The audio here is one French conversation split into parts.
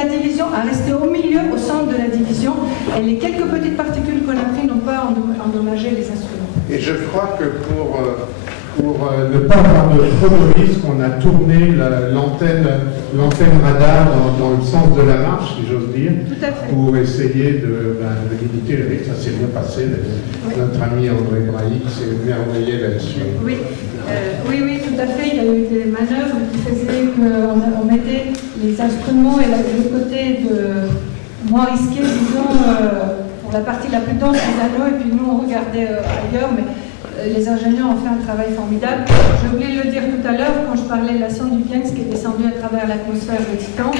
la division a resté au milieu, au centre de la division, et les quelques petites particules qu'on a prises n'ont pas endommagé les instruments. Et je crois que pour ne pas avoir de trop de risques, on a tourné l'antenne radar dans le sens de la marche, si j'ose dire, pour essayer de limiter le risque. Ça s'est bien passé. Notre ami André Brailly s'est merveillé là-dessus. Oui. Oui, tout à fait. Il y a eu des manœuvres qui faisaient qu'on mettait les instruments et le côté moins risqué, disons, pour la partie la plus dense des anneaux, et puis nous on regardait ailleurs, mais les ingénieurs ont fait un travail formidable. J'ai oublié de le dire tout à l'heure quand je parlais de la sonde du Viens qui est descendue à travers l'atmosphère de Titan.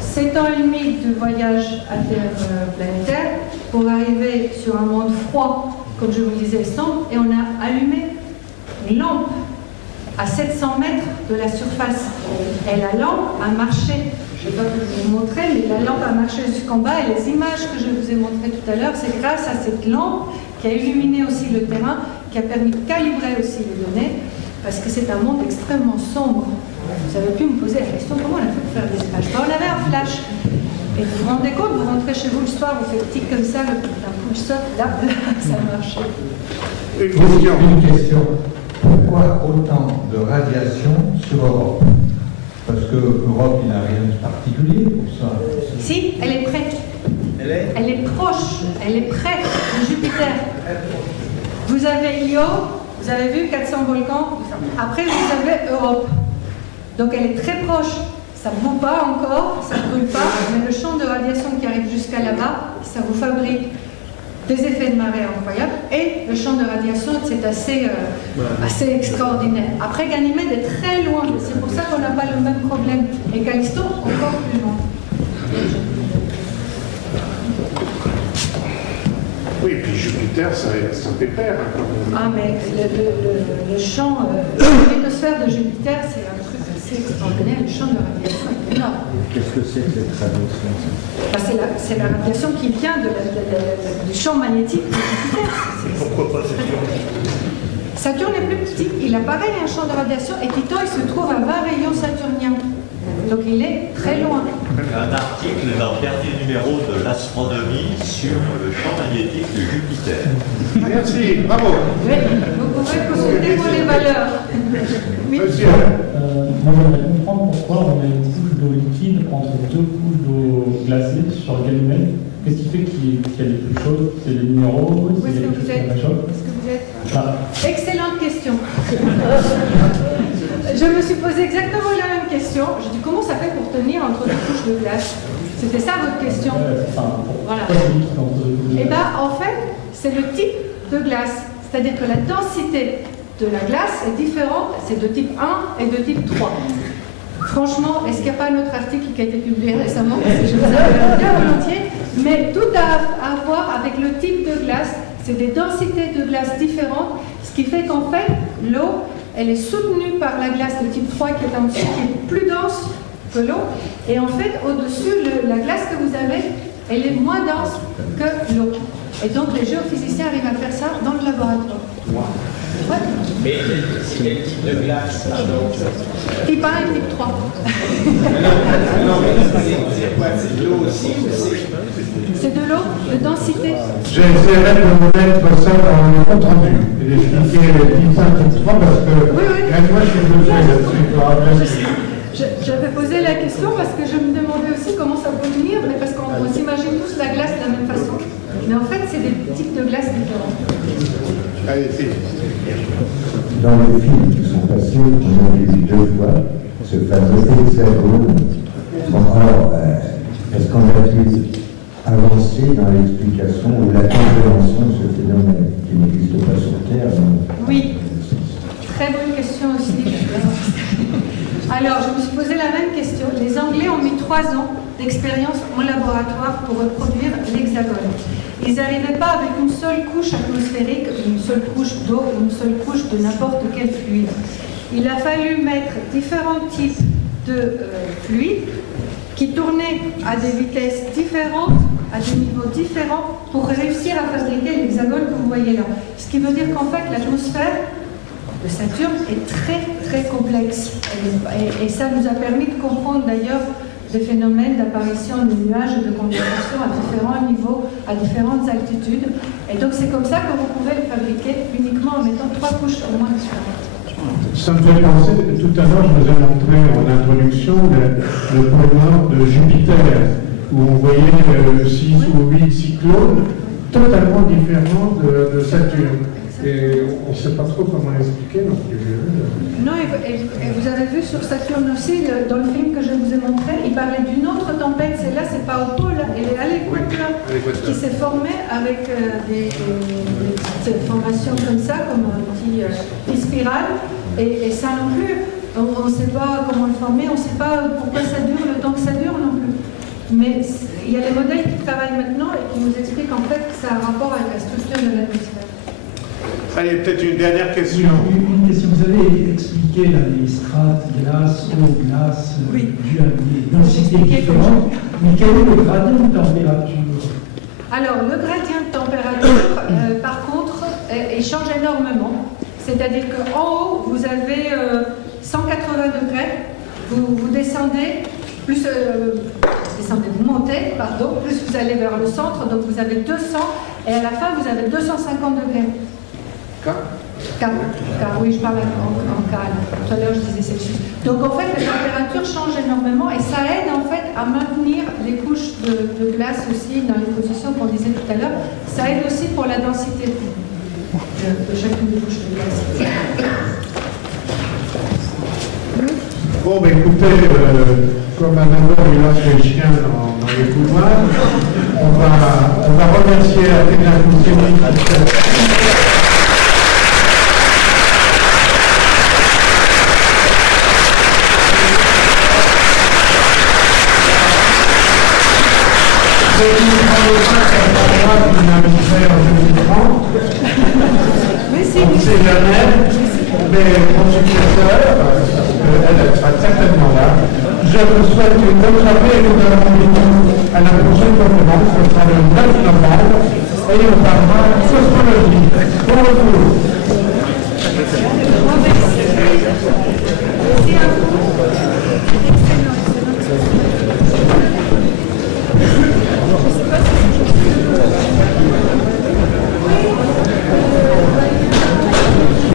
7 ans et demi de voyage interplanétaire pour arriver sur un monde froid, comme je vous le disais, sombre, et on a allumé une lampe à 700 mètres de la surface. Et la lampe a marché, je ne vais pas vous montrer, mais la lampe a marché jusqu'en bas, et les images que je vous ai montrées tout à l'heure, c'est grâce à cette lampe qui a illuminé aussi le terrain, qui a permis de calibrer aussi les données, parce que c'est un monde extrêmement sombre. Vous avez pu me poser la question, comment on a fait pour faire des images? On avait un flash. Et vous vous rendez compte, vous rentrez chez vous le soir, vous faites tic comme ça, un push saute, là, ça marche. Une question. Pourquoi autant de radiation sur Europe? Parce que Europe, il n'a rien de particulier pour ça. Si, elle est prête. Elle est proche, elle est près de Jupiter. Vous avez Io, vous avez vu 400 volcans. Après, vous avez Europe. Donc elle est très proche. Ça ne boue pas encore, ça ne brûle pas, mais le champ de radiation qui arrive jusqu'à là-bas, ça vous fabrique des effets de marée incroyables, et le champ de radiation, c'est assez extraordinaire. Après, Ganymède est très loin, c'est pour ça qu'on n'a pas le même problème. Et Callisto, encore plus loin. Oui, et puis Jupiter, c'est un pépère, hein, quand même. Ah, mais le champ, l'atmosphère de Jupiter, c'est un truc assez extraordinaire. Le champ de radiation est énorme. Qu'est-ce que c'est que cette radiation? C'est la radiation qui vient du champ magnétique de Jupiter. Pourquoi pas Saturne? Saturne est plus petit. Il a pareil un champ de radiation, et Titan, il se trouve à 20 rayons saturniens. Donc il est très loin. Un article dans le dernier numéro de l'astronomie sur le champ magnétique de Jupiter. Merci, bravo. Oui, vous pouvez consulter pour les valeurs. Oui. Monsieur. Moi, j'aimerais comprendre pourquoi on a une couche d'eau liquide entre deux couches d'eau glacée sur Ganymède. Qu'est-ce qui fait qu'il y a des plus chaudes? C'est les minéraux? Où est-ce que vous êtes? Excellente question. Je me suis posé exactement la même question. Je dis comment ça fait pour tenir entre deux couches de glace? C'était ça votre question? Voilà. Et bien, en fait, c'est le type de glace. C'est-à-dire que la densité de la glace est différente. C'est de type 1 et de type 3. Franchement, est-ce qu'il n'y a pas un autre article qui a été publié récemment? Je vous appelle bien volontiers. Mais tout a à voir avec le type de glace. C'est des densités de glace différentes, ce qui fait qu'en fait, l'eau, elle est soutenue par la glace de type 3 qui est en dessous, qui est plus dense que l'eau. Et en fait, au-dessus, la glace que vous avez, elle est moins dense que l'eau. Et donc, les géophysiciens arrivent à faire ça dans le laboratoire. Ouais. Mais c'est quel type de glace? Type 1 et type 3. Non, mais c'est quoi? C'est de l'eau aussi ou c'est de l'eau de densité. J'essaierai de vous mettre ça dans le compte rendu et d'expliquer les synthétiquement parce que moi je suis là-dessus. J'avais posé la question parce que je me demandais aussi comment ça peut venir, mais parce qu'on s'imagine tous la glace de la même façon. Mais en fait, c'est des types de glace différents. Allez-y. Dans les films qui sont passés, on a vu 2 fois ce fameux hexagone. Or, est-ce qu'on a pu avancer dans l'explication ou la compréhension de ce phénomène qui n'existe pas sur Terre? Oui, très bonne question aussi. Alors, je me suis posé la même question. Les Anglais ont mis 3 ans d'expérience en laboratoire pour reproduire l'hexagone. Ils n'arrivaient pas avec une seule couche atmosphérique, une seule couche d'eau, une seule couche de n'importe quel fluide. Il a fallu mettre différents types de fluides qui tournaient à des vitesses différentes, à des niveaux différents, pour réussir à fabriquer l'hexagone que vous voyez là. Ce qui veut dire qu'en fait, l'atmosphère de Saturne est très très complexe. Et ça nous a permis de comprendre d'ailleurs des phénomènes d'apparition de nuages et de condensation à différents niveaux, à différentes altitudes. Et donc c'est comme ça que vous pouvez le fabriquer uniquement en mettant 3 couches au moins différentes. Ça me fait penser, tout à l'heure je vous ai montré en introduction le pôle nord de Jupiter, où on voyait 6 ou 8 cyclones totalement différents de Saturne. Et on ne sait pas trop comment l'expliquer non plus. Non, et vous avez vu sur Saturne aussi, dans le film que je vous ai montré, il parlait d'une autre tempête. Celle-là, c'est pas au pôle, elle est à l'équateur, qui s'est formée avec des petites formations comme ça, comme un petit spirale. Et ça non plus, on ne sait pas comment le former, on ne sait pas pourquoi ça dure, le temps que ça dure non plus. Mais il y a des modèles qui travaillent maintenant et qui nous expliquent en fait que ça a un rapport avec la structure de l'atmosphère. Allez, peut-être une dernière question. Une question. Vous avez expliqué là, les strates, glace, eau, glace, dues à des densités différentes. Mais quel est le gradient de température? Alors, le gradient de température, par contre, il change énormément. C'est-à-dire qu'en haut, vous avez 180 degrés, vous descendez, vous montez, pardon, plus vous allez vers le centre, donc vous avez 200, et à la fin, vous avez 250 degrés. Car oui, je parle en cal. Tout à l'heure, je disais Celsius. Donc, en fait, la température change énormément et ça aide, en fait, à maintenir les couches de glace aussi dans les positions qu'on disait tout à l'heure. Ça aide aussi pour la densité de chacune des couches de glace. Bon, ben écoutez, comme un amour, il lance les chiens dans les couloirs, on va remercier Athéna Kouzémi. On ne sait jamais, mais mon successeur, elle sera certainement là. Je vous souhaite une bonne soirée et nous allons rendez-vous à la prochaine conférence, ce sera le 9 novembre, et on parlera cosmologie. Bon retour.